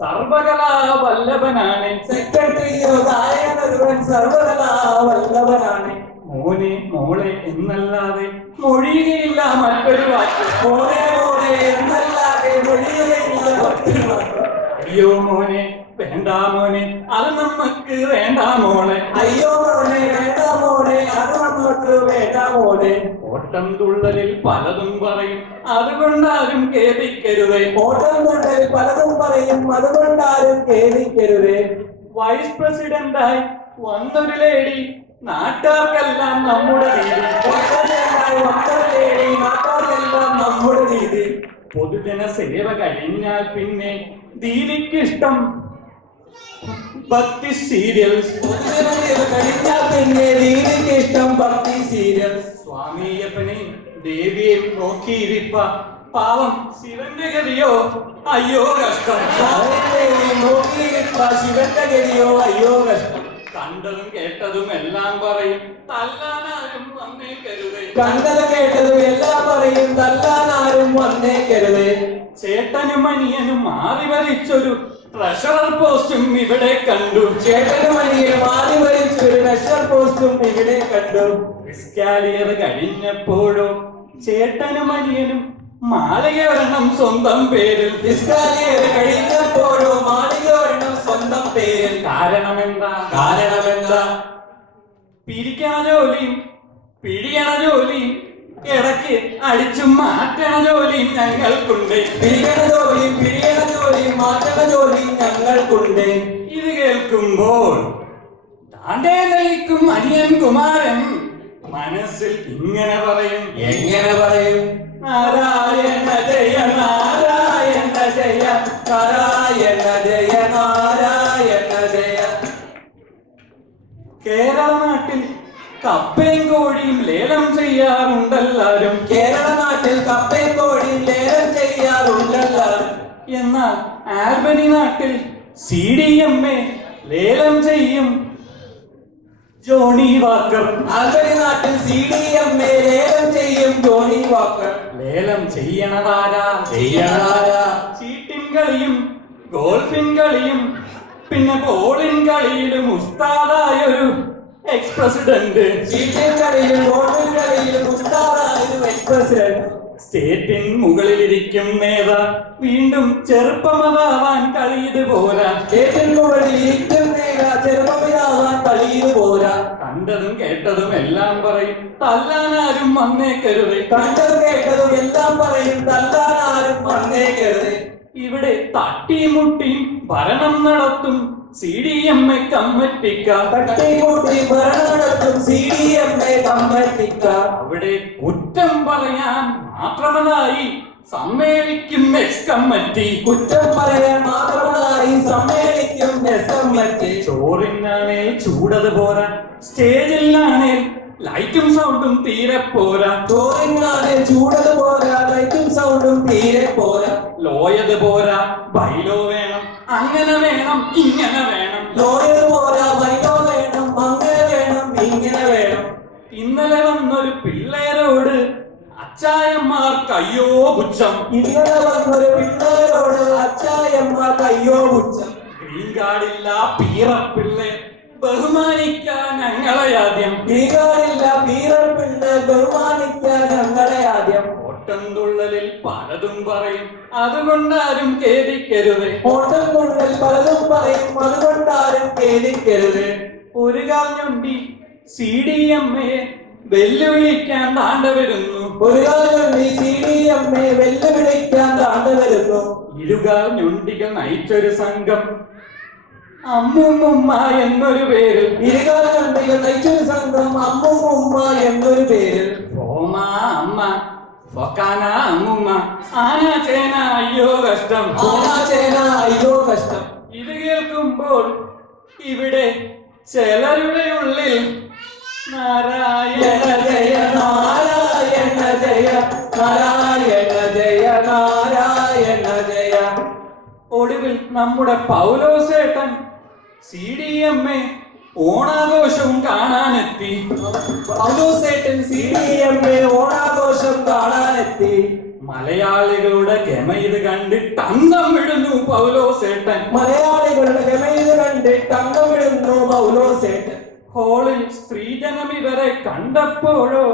സർവകലാ വല്ലഭനാണ്. സെക്രട്ടറിയോ ഗായകനൊരുവൻ സർവകലാ വല്ലഭനാണ്. മോനെ മോളെ എന്നല്ലാതെ മൊഴിയുകയില്ല മറ്റൊരു വാക്ക്. മോനെ മോനെ എന്നല്ലാതെ മൊഴിയുകയില്ല മറ്റൊരു വാക്ക്. അയ്യോ മോനെ വേണ്ട മോനെ അത് നമുക്ക് വേണ്ട മോളെ. അയ്യോ മോനെ വേണ്ട മോനെ അത് നമുക്ക് വേണ്ട മോനെ. ഓട്ടം തുള്ളലിൽ പലതും പറയും അതുകൊണ്ടാരും ഖേദിക്കരുതേ. ഓട്ടം തുള്ളലിൽ പലതും പറയും അതുകൊണ്ടാരും ഖേദിക്കരുതേ. വൈസ് പ്രസിഡന്റായി വന്നൊരു ലേഡി നാട്ടുകാർക്കെല്ലാം നമ്മുടെ രീതി. നാട്ടുകാർക്കെല്ലാം നമ്മുടെ രീതി. പൊതുജന സേവ കഴിഞ്ഞാൽ പിന്നെ ദീദിക്കിഷ്ടം ഭക്തി സീരിയൽസ്. കഴിഞ്ഞാൽ പിന്നെ ദീദിക്കിഷ്ടം ഭക്തി സീരിയൽസ്. സ്വാമിയപ്പനെ ദേവിയെ നോക്കിയിരിപ്പ പാവം ശിവന്റെ ഗതിയോ അയ്യോ കഷ്ടം. നോക്കിയിരിപ്പ ശിവന്റെ ഗതിയോ അയ്യോ കഷ്ടം. കണ്ടതും കേട്ടതും എല്ലാം പറയും തല്ലാനാരും വന്നേക്കരുതേ. കണ്ടതും കേട്ടതും എല്ലാം പറയും തല്ലാനാരും വന്നേക്കരുതേ. ചേട്ടനും അനിയനും മാറി വരിച്ചൊരു ട്രഷറർ പോസ്റ്റും ഇവിടെ കണ്ടു. ചേട്ടനും അനിയനും മാറി വരിച്ചൊരു ട്രഷറർ പോസ്റ്റും ഇവിടെ കണ്ടു. എസ്കാലിയർ കഴിഞ്ഞപ്പോഴോ ചേട്ടനും അനിയനും മാളിക വരണം സ്വന്തം പേരിൽ. എസ്കാലിയർ കഴിഞ്ഞപ്പോഴോ മാളിക വരണം സ്വന്തം പേരിൽ. കാരണമെന്താ? പിരിക്കണ ജോലിയും പിടിയണ ജോലിയും ഇടയ്ക്ക് അടിച്ചു മാറ്റണ ജോലിയും ഞങ്ങൾക്കുണ്ട്. പിരിയണ ജോലിയും പിടിയണ ജോലിയും മാറ്റണ ജോലിയും ഞങ്ങൾക്കുണ്ട്. ഇത് കേൾക്കുമ്പോൾ താണ്ടേ നയിക്കും അനിയൻ കുമാരൻ മനസ്സിൽ ഇങ്ങനെ പറയും. എങ്ങനെ പറയും? നാരായണ ജയ നാരായണ ജയ നാരായണ ജയ നാരായണ ജയ. കേരള നാട്ടിൽ കപ്പയും കോഴിയും ലേലം ചെയ്യാറുണ്ടെല്ലാരും. കേരള നാട്ടിൽ കപ്പയും കോഴിയും ലേലം ചെയ്യാറുണ്ടെല്ലാരും. എന്നാൽ ആൽബനി നാട്ടിൽ CDMA ലേലം ചെയ്യും ജോണി വാക്കർ. ആൽബനി നാട്ടിൽ CDMA ലേലം ചെയ്യും ജോണി വാക്കർ. ലേലം ചെയ്യണതാരാ? ചെയ്യണതാരാ? ചീട്ടിൻ കളിയും ഗോൾഫിൻ കളിയും പിന്നെ ബോളിൻ കളിയിലും ഉസ്താദായൊരു എക്സ് പ്രസിഡന്റ്. ചീട്ടിൻ കളിയിലും ബോളിൻ കളിയിലും ഉസ്താദായൊരു എക്സ് പ്രസിഡന്റ്. സ്റ്റേറ്റിൻ മുകളിലിരിക്കും നേതാ വീണ്ടും ചെറുപ്പമതാവാൻ കളിയത് പോരാ. സ്റ്റേറ്റിൻ മുകളിലിരിക്കും നേതാ ചെറുപ്പമതാവാൻ കളിയത് പോരാ. കണ്ടതും കേട്ടതും എല്ലാം പറയും തല്ലാനാരും വന്നേക്കരുത്. കണ്ടതും കേട്ടതും എല്ലാം പറയും തല്ലാനാരും വന്നേക്കരുത്. ഇവിടെ തട്ടിമുട്ടിയും ഭരണം നടത്തും CDMA കമ്മിറ്റിക്കാർ. തട്ടിമുട്ടി ഭരണം നടത്തും CDMA കമ്മിറ്റിക്കാർ. അവിടെ കുറ്റം പറയാൻ മാത്രമതായി സമ്മേളിക്കും എക്സ് കമ്മിറ്റി. കുറ്റം പറയാൻ മാത്രമായി സമ്മേളിക്കും എക്സ് കമ്മിറ്റി. ചോറിനാണേൽ ചൂടത് പോരാ, സ്റ്റേജിലാണേൽ ലൈറ്റും സൗണ്ടും തീരെ പോരാ. ചോറിനാണേ ചൂടത് പോരാ, ലൈറ്റും സൗണ്ടും തീരെ പോരാ. ലോയത് പോരാ, ബൈലോ വേണം, അങ്ങനെ വേണം ഇങ്ങനെ വേണം. ലോയത് പോരാ, ബൈലോ വേണം, അങ്ങനെ വേണം ഇങ്ങനെ വേണം. ഇന്നലെ വന്നൊരു പിള്ളേരോട് അച്ചായന്മാർക്ക് അയ്യോ പുച്ഛം. ഇന്നലെ വന്നൊരു പിള്ളേരോട് അച്ചായന്മാർക്ക് അയ്യോ പുച്ഛം. ഗ്രീൻ കാർഡില്ല പീറപ്പിള്ളേ ബഹുമാനിക്കാൻ ഞങ്ങളെ ആദ്യം. ഭീകാരില്ല പീറപ്പിള്ള ബഹുമാനിക്കാൻ ഞങ്ങളെ ആദ്യം. ഓട്ടം തുള്ളലിൽ പലതും പറയും അതുകൊണ്ടാരും ഖേദിക്കരുത്. ഓട്ടം തുള്ളൽ പലതും പറയും അതുകൊണ്ടാരും ഖേദിക്കരുത്. ഒരു കാൽ ഞൊണ്ടി CDMA വെല്ലുവിളിക്കാൻ താണ്ട വരുന്നു. ഒരു കാലം CDMA വെല്ലുവിളിക്കാൻ താണ്ട വരുന്നു. ഇരുകാൽ ഞൊണ്ടികൾ നയിച്ചൊരു സംഘം അമ്മുമ്മ എന്നൊരു പേരിൽ. ഇരുകാലം നയിച്ചൊരു സംഘം അമ്മുമ്മ എന്നൊരു പേരിൽ. ഓമ അമ്മ ഫൊക്കാന അമ്മുമ്മ ആന ചേന അയ്യോ കഷ്ടം. ആനാചേന അയ്യോ കഷ്ടം. ഇത് കേൾക്കുമ്പോൾ ഇവിടെ ചിലരുടെ ഉള്ളിൽ നാരായണ ജയ നാരായണ ജയ നാരായണ ജയ നാരായണ ജയ. ഒടുവിൽ നമ്മുടെ പൗലോസേട്ടൻ CDMA ഓണാഘോഷവും കാണാനെത്തി. പൗലോസേട്ടൻ CDMA ഓണാഘോഷം കാണാനെത്തി. മലയാളികളുടെ ഗമ ഇത് കണ്ടിട്ട് അന്തം വിടുന്നു പൗലോസേട്ടൻ. മലയാളികളുടെ ഗമ ഇത് കണ്ടിട്ട് അന്തം വിടുന്നു പൗലോസേട്ടൻ. ഹോളിൽ സ്ത്രീജനം ഇവരെ കണ്ടപ്പോഴോ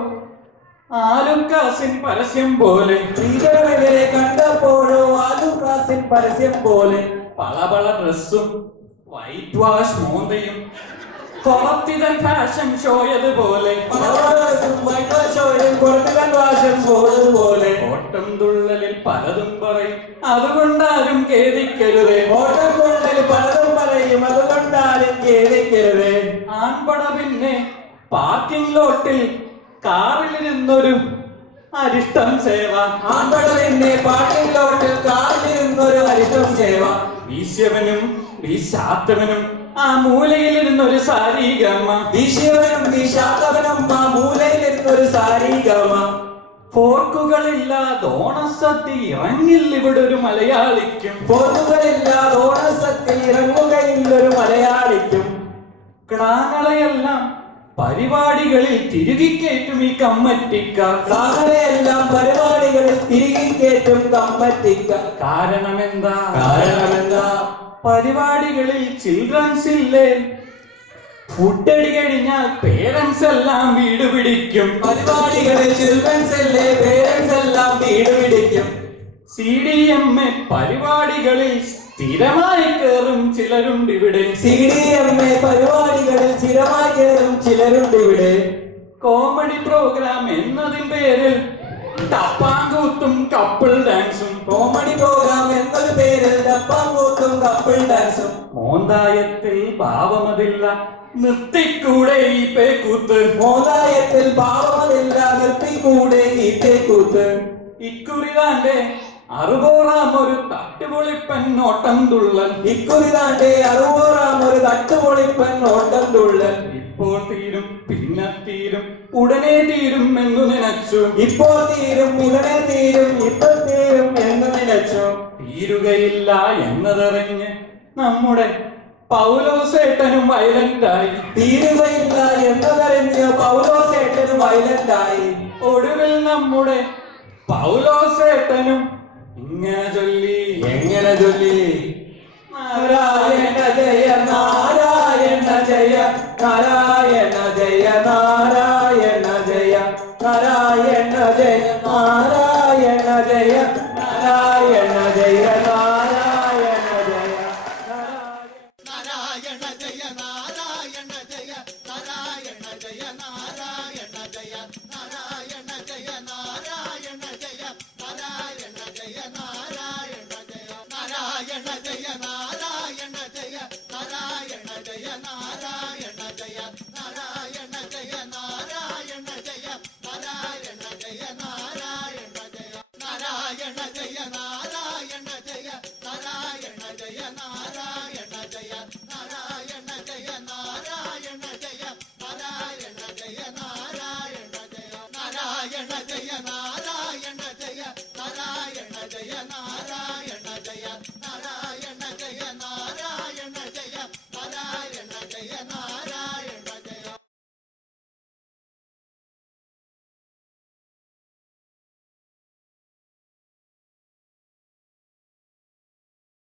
ആലുക്കാസിൻ പരസ്യം പോലെ, സ്ത്രീജനം ഇവരെ കണ്ടപ്പോഴോ ആലുക്കാസിൻ പരസ്യം പോലെ, പളപള ഡ്രസ്സും വൈറ്റ് വാഷ് മോന്തയും കൊറത്തിതൻ ഫാഷൻ ഷോയതുപോലെ, ഓട്ടം തുള്ളലിൽ പലതും പറയും അതുകൊണ്ടാരും ഖേദിക്കരുതേ. ഓട്ടം തുള്ളലിൽ പലതും പറയും അതുകൊണ്ടാരും ഖേദിക്കരുതേ. ആൺപട പിന്നെ പാർക്കിംഗ് ലോട്ടിൽ കാറിലിരുന്നൊരു അരിഷ്ടം സേവ. ആൺപട പിന്നെ പാർക്കിംഗ് ലോട്ടിൽ കാറിലിരുന്നൊരു അരിഷ്ടം സേവ. വീശ്യവനും വീശാത്തവനും ആ മൂലയിലിരുന്നൊരു സാരീഗമ. വീശ്യവനും വീശാത്തവനും ആ മൂലയിലിരുന്നൊരു സാരീഗമ. ഫോർക്കുകളില്ലാതെ ഓണസദ്യ ഇറങ്ങില്ല ഇവിടെ ഒരു മലയാളിക്കും. ഫോർക്കുകളില്ലാതെ ഓണസദ്യ ഇറങ്ങുകയില്ലൊരു മലയാളിക്കും. ക്ലാങ്ങളെയെല്ലാം പരിപാടികളിൽ തിരികെ കയറ്റും ഈ കമ്മറ്റിക്കാർ. ക്ലാങ്ങളെയെല്ലാം പരിപാടികളിൽ തിരികെ കയറ്റും കമ്മറ്റിക്കാർ. കാരണമെന്താ? കാരണമെന്താ? പരിപാടികളിൽ ചിൽഡ്രൻസ് ഇല്ലേ? ഫുഡടി കഴിഞ്ഞാൽ പേരൻസ് എല്ലാം വീട് പിടിക്കും. പരിപാടികളിൽ ചിൽഡ്രൻസ് ഇല്ലേ? പേരൻസ് എല്ലാം വീട് പിടിക്കും. CDMA പരിപാടികളിൽ സ്ഥിരമായി കയറും ചിലരുണ്ട് ഇവിടെ. CDMA പരിപാടികളിൽ സ്ഥിരമായി കയറും ചിലരുണ്ട് ഇവിടെ. കോമഡി പ്രോഗ്രാം എന്നതിൻ പേരിൽ ടപ്പാങ്കൂത്തും കപ്പിൾ ഡാൻസും. കോമഡി പ്രോഗ്രാം എന്നൊരു പേരിൽ ടപ്പാങ്കൂത്തും കപ്പിൾ ഡാൻസും. മോന്തായത്തിൽ ഭാവമതില്ല നിർത്തിക്കൂടെ ഈ പേക്കൂത്ത്. മോന്തായത്തിൽ ഭാവമതില്ല നിർത്തിക്കൂടെ ഈ പേക്കൂത്ത്. ഇക്കുറിതാന്റെ അറുപോറാം ഒരു തട്ടുപൊളിപ്പൻ ഓട്ടം തുള്ളൽ. ഇക്കുറിതാന്റെ അറുപോറാം ഒരു തട്ടുപൊളിപ്പൻ ഓട്ടം തുള്ളൽ. ഇപ്പോൾ തീരും പിന്നെ തീരും ഉടനെ തീരും എന്ന് നനച്ചു. ഇപ്പോൾ തീരും ഉടനെ തീരും ഇപ്പോൾ തീരും എന്ന് നനച്ചു. തീരുകയില്ല എന്നതറിഞ്ഞ് നമ്മുടെ പൗലോസേട്ടനും വയലന്റായി. തീരുകയില്ല എന്നതറിഞ്ഞ് പൗലോസേട്ടനും വയലന്റായി. ഒടുവിൽ നമ്മുടെ പൗലോസേട്ടനും ഇങ്ങനെ ചൊല്ലി. എങ്ങനെ ചൊല്ലി? നാരായണ ജയ നാരായണ.